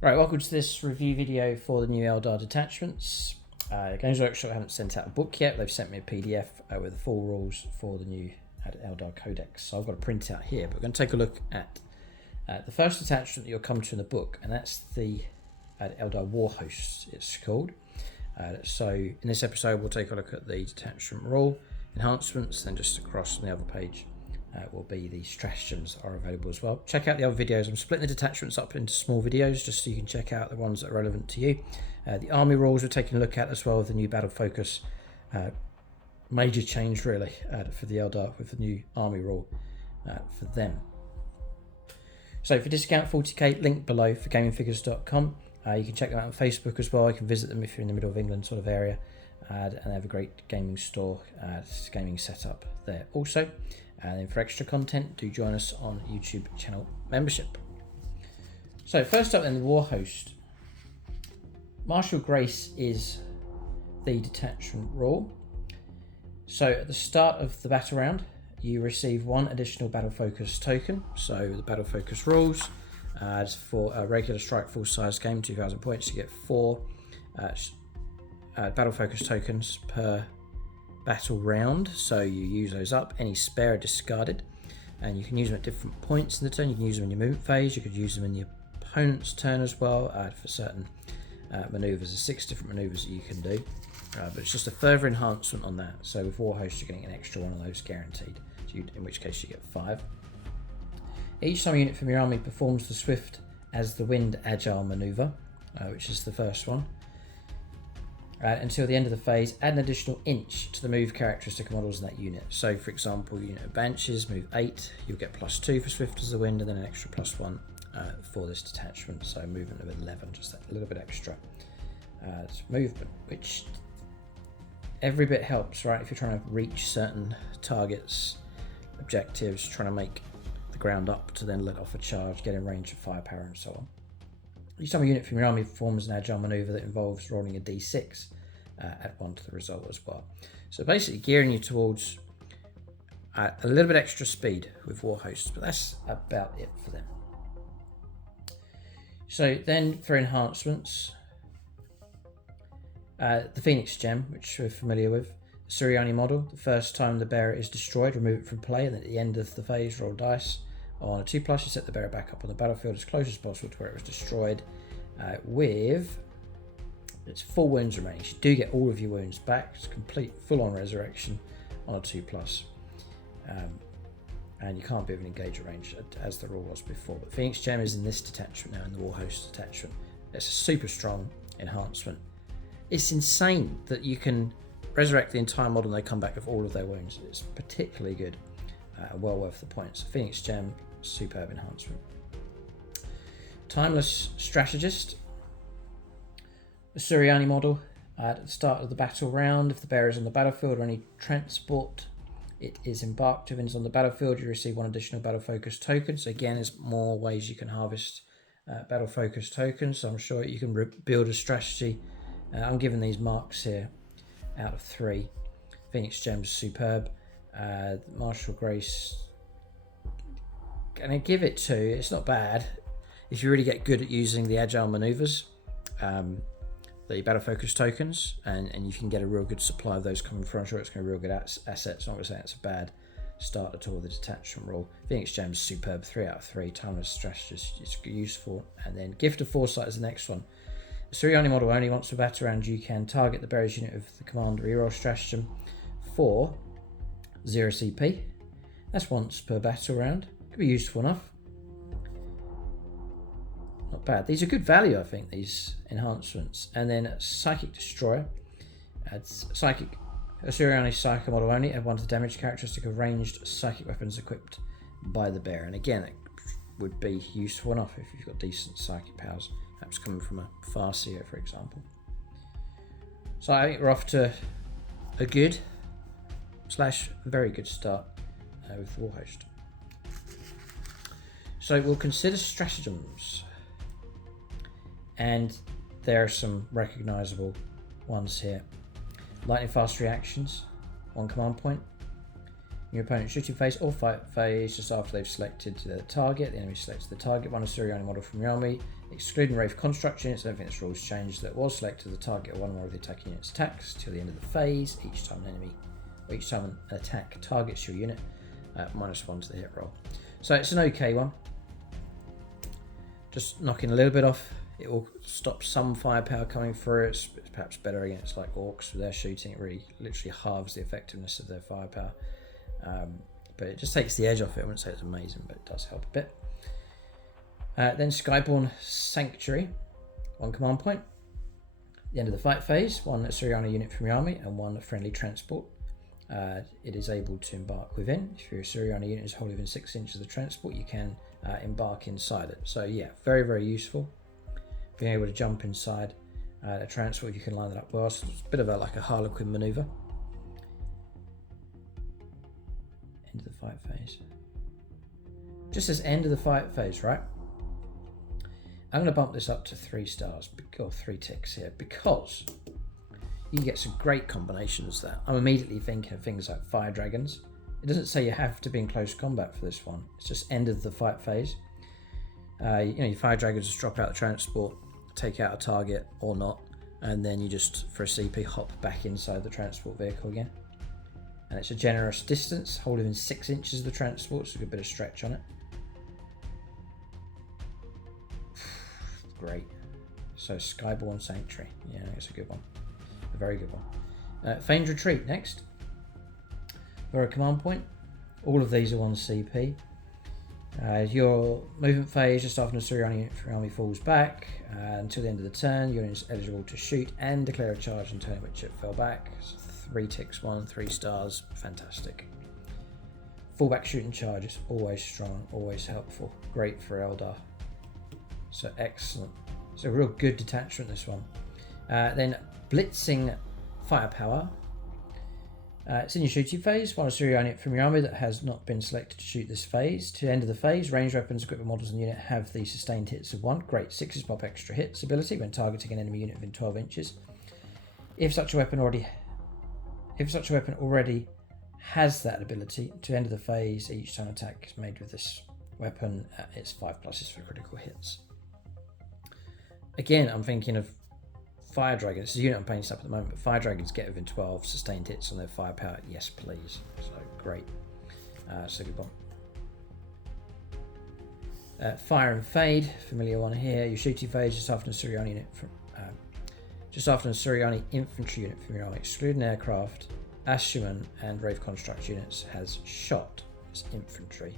Right, welcome to this review video for the new Aeldari Detachments. Games Workshop haven't sent out a book yet. They've sent me a PDF with the full rules for the new Aeldari Codex. So I've got a printout here, but we're going to take a look at the first detachment that you'll come to in the book, and that's the Aeldari Warhost, it's called. So in this episode, we'll take a look at the detachment rule, enhancements, then just across on the other page will be the stratagems are available as well. Check out the other videos. I'm splitting the detachments up into small videos just so you can check out the ones that are relevant to you. The army rules we're taking a look at as well with the new battle focus. Major change really for the Aeldari with the new army rule for them. So for discount 40k, link below for gamingfigures.com. You can check them out on Facebook as well. You can visit them if you're in the middle of England sort of area. And they have a great gaming store, gaming setup there also. And then for extra content, do join us on YouTube channel membership. So first up then, the Warhost. Martial Grace is the detachment rule. So at the start of the battle round, you receive one additional battle focus token. So the battle focus rules, for a regular strike full size game, 2,000 points, you get 4 battle focus tokens per battle round, so you use those up. Any spare are discarded, and you can use them at different points in the turn. You can use them in your movement phase, you could use them in the opponent's turn as well for certain maneuvers. There's 6 different maneuvers that you can do, but it's just a further enhancement on that. So with Warhost, you're getting an extra one of those guaranteed, so in which case you get 5. Each time a unit from your army performs the swift as the wind agile maneuver, which is the first one, until the end of the phase, add an additional inch to the move characteristic models in that unit. So for example, unit of Banshees, move 8, you'll get +2 for swift as the wind, and then an extra +1 for this detachment. So movement of 11, just a little bit extra movement, which every bit helps, right? If you're trying to reach certain targets, objectives, trying to make the ground up to then let off a charge, get in range of firepower and so on. Each time a unit from your army performs an agile maneuver that involves rolling a d6, add 1 to the result as well. So basically gearing you towards a little bit extra speed with Warhost, but that's about it for them. So then for enhancements, the Phoenix Gem, which we're familiar with, the Suriani model. The first time the bearer is destroyed, remove it from play, and at the end of the phase, roll dice. On a 2+, you set the bearer back up on the battlefield as close as possible to where it was destroyed, with its 4 wounds remaining. You do get all of your wounds back. It's complete full-on resurrection on a 2+. And you can't be within engager range as the rule was before. But Phoenix Gem is in this detachment now, in the Warhost detachment. It's a super strong enhancement. It's insane that you can resurrect the entire model and they come back with all of their wounds. It's particularly good. Well worth the points. Phoenix Gem, superb enhancement. Timeless Strategist. The Suriani model. At the start of the battle round, if the bearer is on the battlefield or any transport it is embarked with and is on the battlefield, you receive 1 additional battle focus token. So again, there's more ways you can harvest battle focus tokens. So I'm sure you can build a strategy. I'm giving these marks here out of 3. Phoenix Gem's superb. Martial Grace, gonna give it 2. It's not bad if you really get good at using the agile maneuvers, the battle focus tokens, and you can get a real good supply of those coming through. I'm sure it's going to be a real good asset. So I'm not going to say it's a bad start at all. The detachment rule, Phoenix Gem's superb, 3 out of 3. Timeless Strategist is useful, and then Gift of Foresight is the next one. The Suriani model only once per battle round you can target the bearer's unit of the commander reroll stratagem for 0 CP. That's once per battle round. Could be useful enough. Not bad. These are good value, I think, these enhancements. And then Psychic Destroyer. Adds Psychic. A Suriani Psycho model only. Add 1 to the damage characteristic of ranged psychic weapons equipped by the bearer. And again, it would be useful enough if you've got decent psychic powers. Perhaps coming from a Farseer, for example. So I think we're off to a good / very good start with Warhost. So we'll consider stratagems, and there are some recognisable ones here. Lightning fast reactions, 1 command point. Your opponent's shooting phase or fight phase just after they've selected the target. The enemy selects the target. Run a Suriani model from your army. Excluding Wraith construct units, I don't think this rule's changed. That was selected the target of one or more of the attacking units attacks till the end of the phase. Each time an attack targets your unit, -1 to the hit roll. So it's an okay one. Just knocking a little bit off. It will stop some firepower coming through. It's perhaps better against like orcs with their shooting. It really literally halves the effectiveness of their firepower. But it just takes the edge off it. I wouldn't say it's amazing, but it does help a bit. Then Skyborn Sanctuary, 1 command point. At the end of the fight phase, 1 Suriani unit from your army and 1 friendly transport. It is able to embark within. If your Suriani unit is wholly within 6 inches of the transport, you can embark inside it. So yeah, very, very useful. Being able to jump inside a transport, you can line that up well. So it's a bit of like a Harlequin maneuver. End of the fight phase. Just says end of the fight phase, right? I'm going to bump this up to 3 stars, or 3 ticks here, because you can get some great combinations there. I'm immediately thinking of things like fire dragons. It doesn't say you have to be in close combat for this one. It's just end of the fight phase. Your fire dragons just drop out the transport, take out a target or not, and then you just, for a CP, hop back inside the transport vehicle again. And it's a generous distance, hold within 6 inches of the transport, so a good bit of stretch on it. Great. So Skyborn Sanctuary. Yeah, it's a good one. A very good one. Feigned Retreat next. For a command point. All of these are 1 CP. Your movement phase, just after the Suriani army falls back, until the end of the turn, your unit is eligible to shoot and declare a charge on turn in which it fell back. So 3 ticks, 1, 3 stars. Fantastic. Fallback shooting charge is always strong, always helpful. Great for Eldar. So excellent. It's a real good detachment, this one. Then Blitzing Firepower. It's in your shooting phase. 1 Assyrian unit from your army that has not been selected to shoot this phase. To the end of the phase, ranged weapons, equipment models in the unit have the sustained hits of 1. Great. 6 pop extra hits ability when targeting an enemy unit within 12 inches. If such a weapon already has that ability, to the end of the phase, each time attack is made with this weapon, it's 5+ for critical hits. Again, I'm thinking of Fire Dragons. It's a unit I'm painting up at the moment, but Fire Dragons get within 12 sustained hits on their firepower. Yes, please. So great. So good one. Fire and Fade, familiar one here. Your shooting phase just after a Suriani unit infantry unit from your army, excluding aircraft, Ashuman and Wraith construct units, has shot as infantry.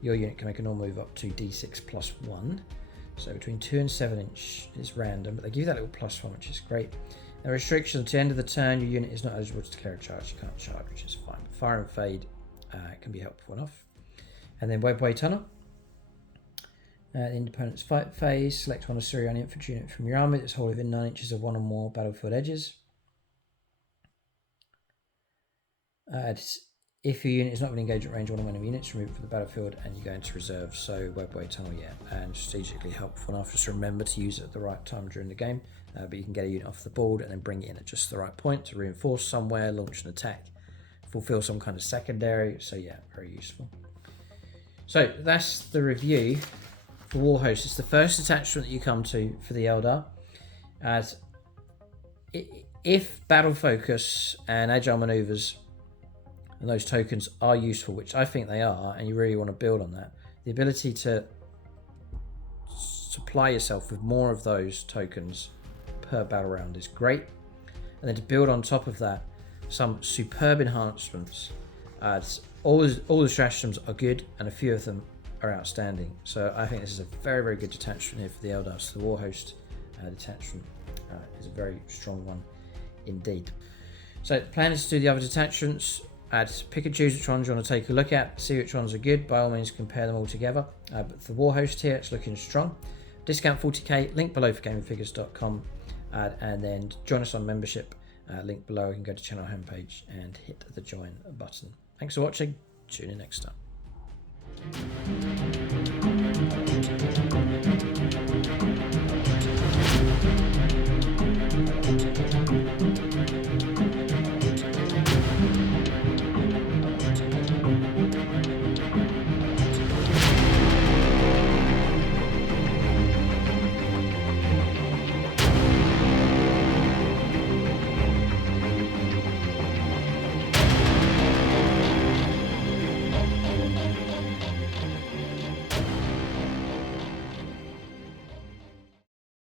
Your unit can make a normal move up to D6 +1. So between 2 and 7 inch is random, but they give you that little +1, which is great. The restriction to the end of the turn, your unit is not eligible to declare a charge. You can't charge, which is fine. But Fire and Fade can be helpful enough. And then Webway Tunnel. The Independence Fight phase. Select 1 Assyrian infantry unit from your army that's wholly within 9 inches of 1 or more battlefield edges. If your unit is not within engagement range, 1 or more enemy units removed from the battlefield and you go into reserve. So Webway Tunnel, yeah, and strategically helpful enough. Just remember to use it at the right time during the game. But you can get a unit off the board and then bring it in at just the right point to reinforce somewhere, launch an attack, fulfill some kind of secondary. So yeah, very useful. So that's the review for Warhost. It's the first attachment that you come to for the Eldar. As if battle focus and agile maneuvers and those tokens are useful, which I think they are, and you really want to build on that, the ability to supply yourself with more of those tokens per battle round is great. And then to build on top of that, some superb enhancements. All the stratagems are good, and a few of them are outstanding. So I think this is a very, very good detachment here for the Eldar. So the Warhost detachment is a very strong one indeed. So the plan is to do the other detachments. Pick and choose which ones you want to take a look at, see which ones are good. By all means, compare them all together. But for Warhost here, it's looking strong. Discount 40k, link below for gamingfigures.com, and then join us on membership. Link below. You can go to channel homepage and hit the join button. Thanks for watching. Tune in next time.